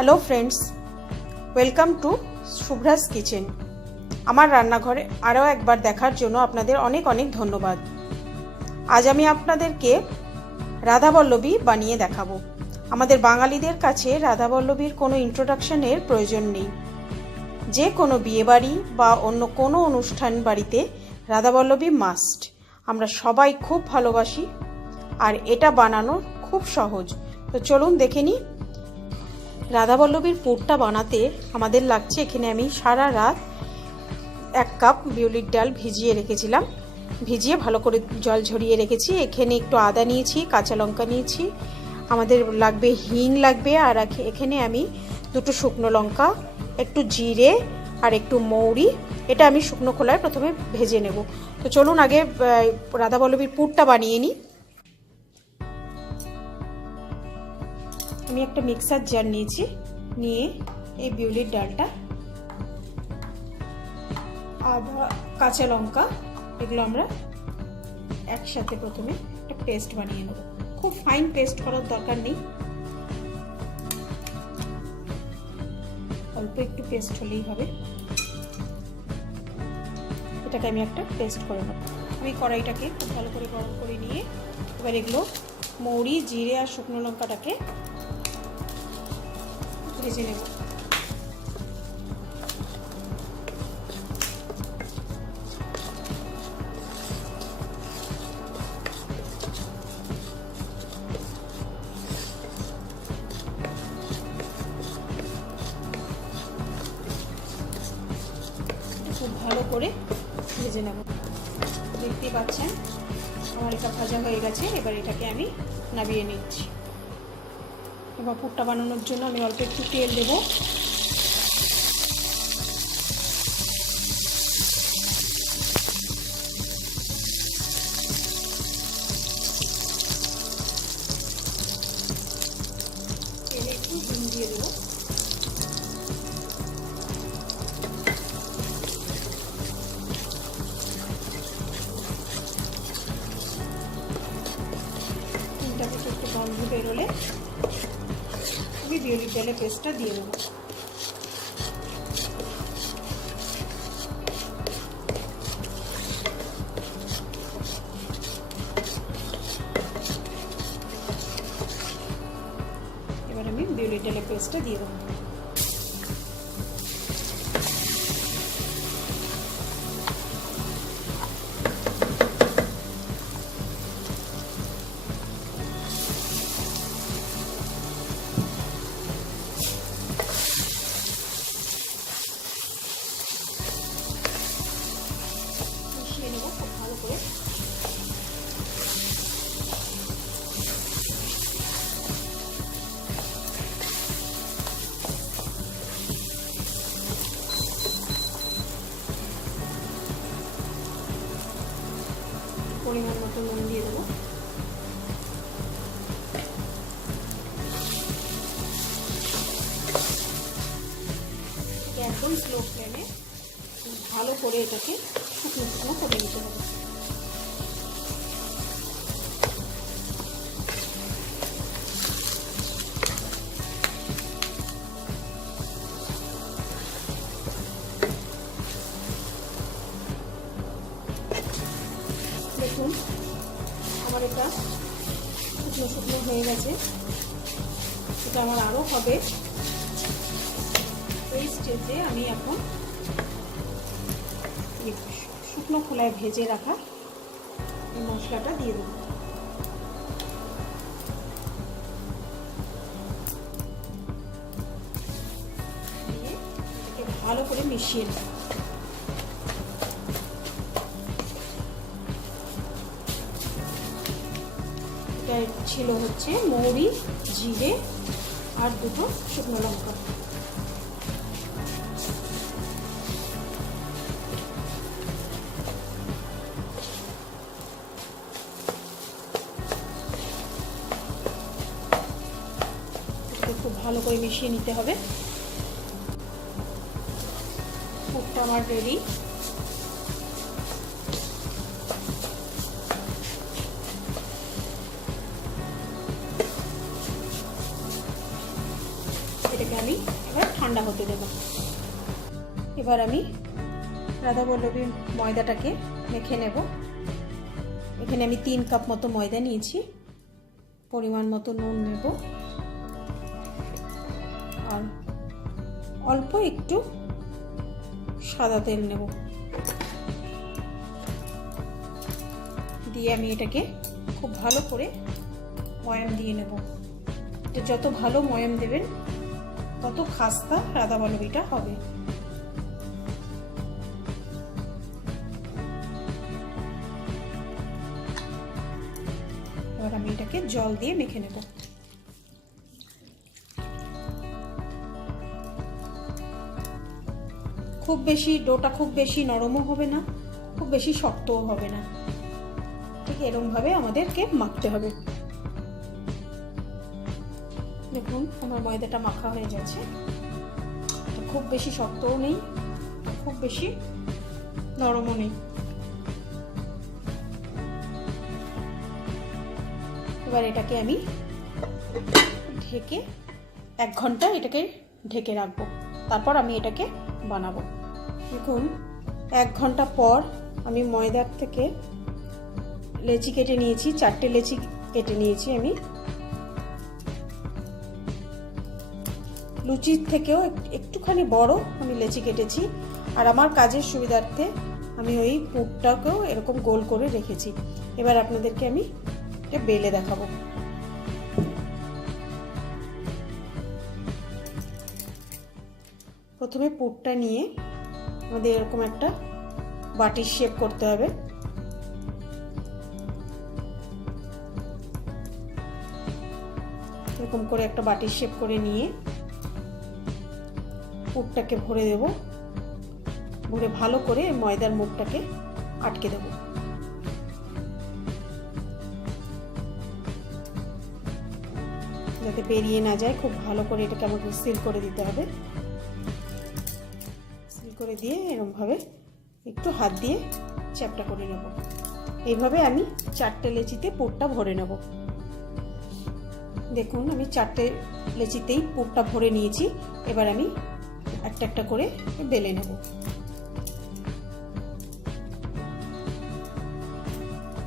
Hello friends, welcome to Shubhra's kitchen. আমার রান্নাঘরে আরও একবার দেখার জন্য আপনাদের অনেক অনেক ধন্যবাদ। আজ আমি আপনাদেরকে রাধাবল্লভী বানিয়ে দেখাবো। আমাদের বাঙালিদের কাছে রাধাবল্লভীর কোনো ইন্ট্রোডাকশনের প্রয়োজন নেই। যে কোনো বিয়েবাড়ি বা অন্য কোনো অনুষ্ঠান বাড়িতে রাধাবল্লভী মাস্ট। আমরা সবাই খুব ভালোবাসি আর এটা বানানো খুব সহজ। তো চলুন দেখে নিই। রাধাবল্লভীর পুরটা বানাতে আমাদের লাগছে, এখানে আমি সারা রাত 1 কাপ বিউলির ডাল ভিজিয়ে রেখেছিলাম। ভিজিয়ে ভালো করে জল ঝরিয়ে রেখেছি। এখানে একটু আদা নিয়েছি, কাঁচা লঙ্কা নিয়েছি, আমাদের লাগবে হিং লাগবে, আর এখানে আমি 2টো শুকনো লঙ্কা, একটু জিরে আর একটু মৌরি, এটা আমি শুকনো খোলায় প্রথমে ভেজে নেব। তো চলুন আগে রাধাবল্লভীর পুরটা বানিয়ে নিই। আমি একটা মিক্সার জার নিয়েছি, নিয়ে এই বিউলির ডালটা, আদা, কাঁচা লঙ্কা, এগুলো আমরা একসাথে প্রথমে একটা পেস্ট বানিয়ে নেব। খুব ফাইন পেস্ট করার দরকার নেই, অল্প একটু পেস্ট হলেই হবে। এটাকে আমি একটা পেস্ট করে নেব। আমি কড়াইটাকে খুব ভালো করে গরম করে নিয়ে এবার এগুলো মৌরি, জিরে আর শুকনো লঙ্কাটাকে ভেজে নেব। খুব ভালো করে ভেজে নেব। দেখতেই পাচ্ছেন আমার এটা ভাজা হয়ে গেছে। এবার এটাকে আমি নামিয়ে নিচ্ছি। এবার পুরটা বানানোর জন্য আমি অল্প একটু তেল দেব। তেলে একটু হিং দিয়ে দেবো। হিংটা থেকে একটু গন্ধ বেরোলে আমি বিউলির ডালের পেস্টটা দিয়ে দেবো। এবার আমি বিউলির ডালের পেস্টটা দিয়ে দেবো। মিশিয়ে নেব খুব ভালো করে। পরিমাণ মতো নুন দিয়ে দেবো। একদম স্লো ফ্লেমে ভালো করে এটাকে শুকনো শুকনো করে নিতে হবে। দেখুন আমার এটা শুকনো শুকনো হয়ে গেছে। এটা আমার আরও হবে। এই স্টেজে আমি এখন শুকনো খোলায় ভেজে রাখা এই মশলাটা দিয়ে দেবো। দিয়ে এটাকে ভালো করে মিশিয়ে নেব। এটা ছিল হচ্ছে মৌরি, জিরে আর 2টো শুকনো লঙ্কা। খুব ভালো করে মিশিয়ে নিতে হবে। পুরটা আমার রেডি। এটাকে আমি এবার ঠান্ডা হতে দেব। এবার আমি রাধাবল্লভী ময়দাটাকে মেখে নেব। এখানে আমি 3 কাপ মতো ময়দা নিয়েছি। পরিমাণ মতো নুন নেব আর অল্প একটু সাদা তেল নেব, দিয়ে আমি এটাকে খুব ভালো করে ময়াম দিয়ে নেব। এটা যত ভালো ময়াম দেবেন তত খাস্তা রাধাবল্লভীটা হবে। এবার আমি এটাকে জল দিয়ে মেখে নেব। খুব বেশি ডোটা খুব বেশি নরমও হবে না, খুব বেশি শক্তও হবে না, ঠিক এরকম ভাবে আমাদেরকে মাখতে হবে। দেখুন আমার ময়দাটা মাখা হয়ে যাচ্ছে, খুব বেশি শক্তও নেই, খুব বেশি নরমও নেই। এবার এটাকে আমি ঢেকে 1 ঘন্টা এটাকে ঢেকে রাখবো, তারপর আমি এটাকে বানাবো। দেখুন 1 ঘন্টা পর আমি ময়দার থেকে লেচি কেটে নিয়েছি, 4টে লেচি কেটে নিয়েছি। আমি লুচির থেকেও একটুখানি বড় আমি লেচি কেটেছি, আর আমার কাজের সুবিধার্থে আমি ওই পুরটাকেও এরকম গোল করে রেখেছি। এবার আপনাদেরকে আমি এটা বেলে দেখাবো। প্রথমে পুরটা নিয়ে আমাদের এরকম একটা বাটির শেপ করতে হবে। এরকম করে একটা বাটির শেপ করে নিয়ে পুরটাকে ভরে দেব, ভরে ভালো করে ময়দার মুখটাকে আটকে দেব। যাতে বেরিয়ে না যায়, খুব ভালো করে এটাকে আমাকে সিল করে দিতে হবে। সিল করে দিয়ে এরকম ভাবে একটু হাত দিয়ে চ্যাপটা করে নেব। এইভাবে আমি 4টে লেচিতে পুরটা ভরে নেব। দেখুন আমি 4টে লেচিতেই পুরটা ভরে নিয়েছি। এবার আমি একটা একটা করে বেলে নেব।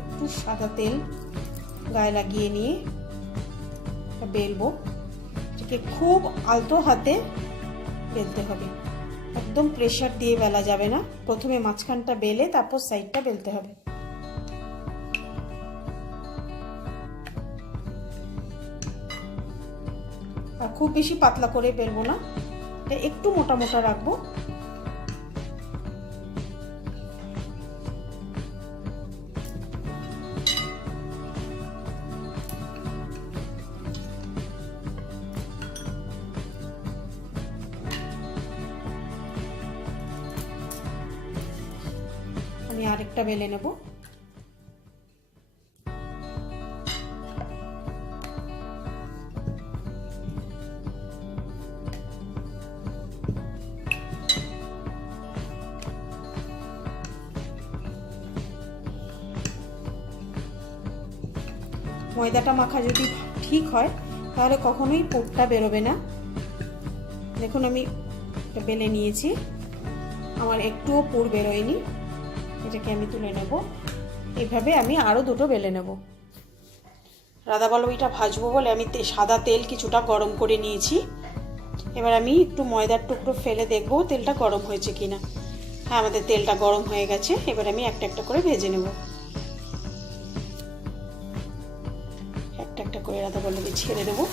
একটু সাদা তেল গায়ে লাগিয়ে নিয়ে বেলবো। এটাকে খুব আলতো হাতে বেলতে হবে, একদম প্রেসার দিয়ে বেলা যাবে না। প্রথমে মাঝখানটা বেলে তারপর সাইডটা বেলতে হবে। আর খুব বেশি পাতলা করে বেলবো না, এটা একটু মোটা মোটা রাখবো। আমি আরেকটা বেলে নেব। ময়দাটা মাখা যদি ঠিক হয় তাহলে কখনোই পুরটা বেরোবে না। দেখুন আমি এটা বেলে নিয়েছি, আমার একটুও পুর বেরোয়নি। এটাকে আমি তুলে নেব। এইভাবে আমি আরও 2টো বেলে নেব। রাধাবল্লভীটা ভাজবো বলে আমি সাদা তেল কিছুটা গরম করে নিয়েছি। এবার আমি একটু ময়দার টুকরো ফেলে দেখবো তেলটা গরম হয়েছে কিনা। হ্যাঁ, আমাদের তেলটা গরম হয়ে গেছে। এবার আমি একটা একটা করে ভেজে নেব। একটা একটা করে রাধাবল্লভী ছেড়ে দেবো।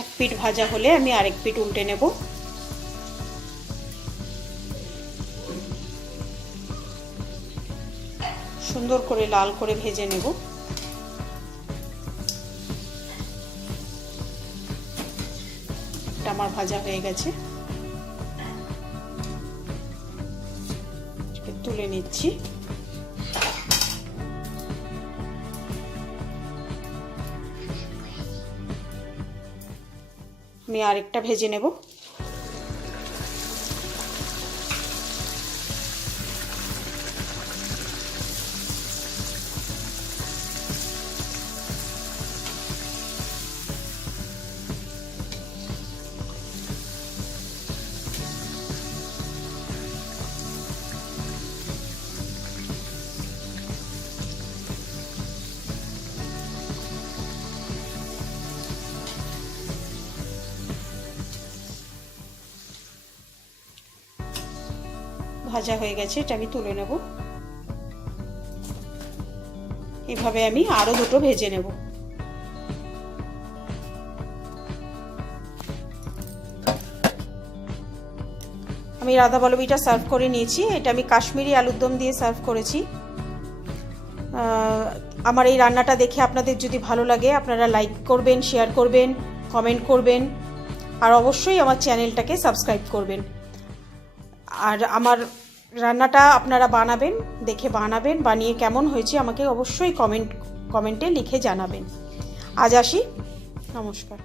এক পিঠ ভাজা হলে আমি আরেক পিঠ উল্টে নেব। সুন্দর করে লাল করে ভেজে নেব। এটা আমার ভাজা হয়ে গেছে, তুলে নিচ্ছি। আমি আরেকটা ভেজে নেব। ভাজা হয়ে গেছে, এটা আমি তুলে নেব। এভাবে আমি আরো দুটো ভেজে নেব। আমি রাধা বল্লভীটা সার্ভ করে নিয়েছি। এটা আমি কাশ্মীরি আলুর দম দিয়ে সার্ভ করেছি। আমার এই রান্নাটা দেখে আপনাদের যদি ভালো লাগে আপনারা লাইক করবেন, শেয়ার করবেন, কমেন্ট করবেন, আর অবশ্যই আমার চ্যানেলটাকে সাবস্ক্রাইব করবেন। আর আমার রান্নাটা আপনারা বানাবেন, দেখে বানাবেন, বানিয়ে কেমন হয়েছে আমাকে অবশ্যই কমেন্টে লিখে জানাবেন। আজ আসি, নমস্কার।